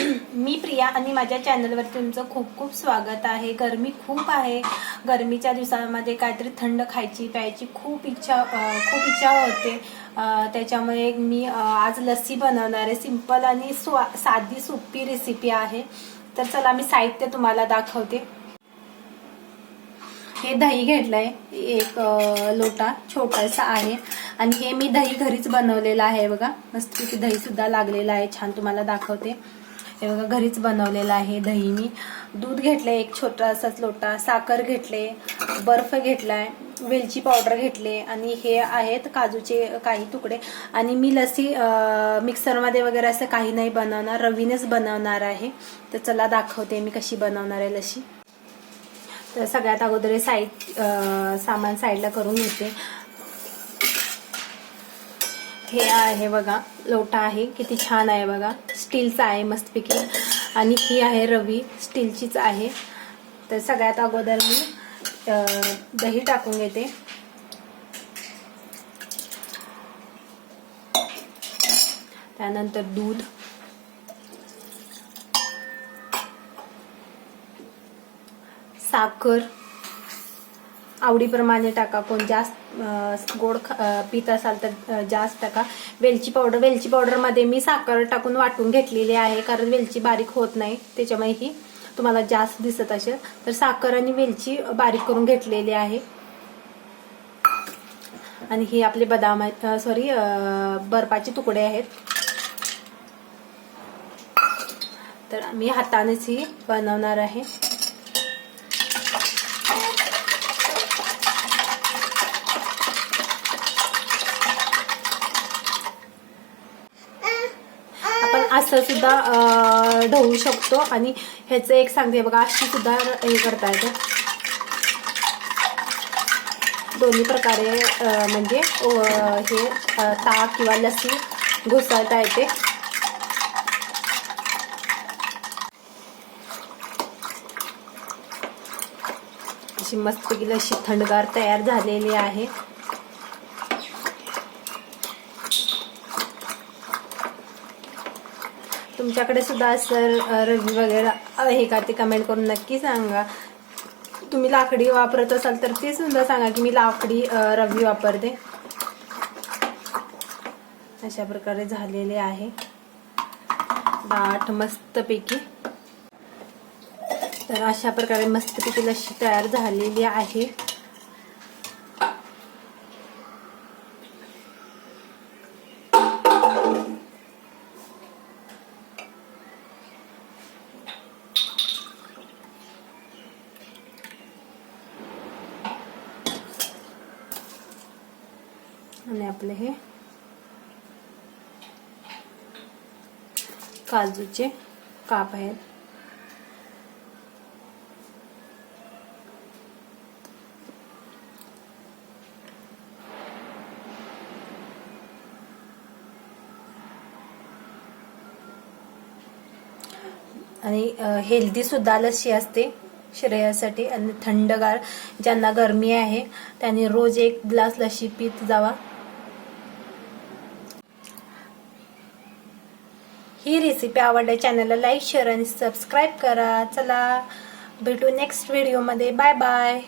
मी प्रिया आणि माझ्या चॅनलवर तुमचं खूप खूप स्वागत आहे. गरमी खूप आहे. गरमीच्या दिवसामध्ये काहीतरी थंड खायची प्यायची खूप इच्छा खूप इच्छा होते. त्याच्यामुळे मी आज लस्सी बनवणार आहे. सिंपल आणि स्वा साधी सोपी रेसिपी आहे. तर चला मी साहित्य तुम्हाला दाखवते. हे दही घेतलंय. एक लोटा छोटासा आहे. आणि हे मी दही घरीच बनवलेलं आहे बघा. मस्त दही सुद्धा लागलेला आहे. छान तुम्हाला दाखवते. हे बघा घरीच बनवलेलं आहे दही मी. दूध घेतलंय एक छोटासाच लोटा. साखर घेतले बर्फ घेतलाय वेलची पावडर घेतले आणि हे आहेत काजूचे काही तुकडे. आणि मी लसी मिक्सरमध्ये वगैरे असं काही नाही बनवणार. रवीनेच बनवणार आहे. तर चला दाखवते मी कशी बनवणार आहे लशी तर सगळ्यात अगोदर साईड सामान साईडला करून घेते. हे आहे बघा लोटा आहे किती छान आहे बघा. स्टीलचा आहे मस्तपैकी. आणि ही आहे रवी स्टीलचीच आहे. तर सगळ्यात अगोदर मी दही टाकून घेते. त्यानंतर दूध. साखर. आवडीप्रमाणे टाका. कोण जास्त गोड पित असाल तर जास्त टाका. वेलची पावडर वेलची पावडरमध्ये मी साखर टाकून वाटून घेतलेली आहे कारण वेलची बारीक होत नाही. त्याच्यामुळे ही तुम्हाला जास्त दिसत असेल. तर साखर आणि वेलची बारीक करून घेतलेली आहे. आणि ही आपले बदाम सॉरी बर्फाचे तुकडे आहेत. तर मी हातानेच ही बनवणार आहे. असं सुद्धा ढवू शकतो. आणि ह्याचं एक सांगते बघा अशी सुद्धा हे करता येतं दोन्ही प्रकारे म्हणजे हे ताक किंवा लसी घुसळता येते. अशी मस्तपैकी लशी थंडगार तयार झालेली आहे. तुमच्याकडे सुद्धा असं रवी वगैरे आहे का ते कमेंट करून नक्की सांगा. तुम्ही लाकडी वापरत असाल तर ते सुद्धा सांगा की मी लाकडी रवी वापरते. अशा प्रकारे झालेले आहे. दाट मस्तपैकी. तर अशा प्रकारे मस्तपैकी लशी तयार झालेली आहे. आणि आपले हे काजूचे काप आहेत. आणि हेल्दी सुद्धा लस्सी असते शरीरासाठी आणि थंडगार ज्यांना गरमी आहे त्यांनी रोज एक ग्लास लस्सी पीत जावा. ही रेसिपी आवडली चॅनलला लाईक शेअर आणि सबस्क्राईब करा. चला भेटू नेक्स्ट व्हिडिओमध्ये बाय बाय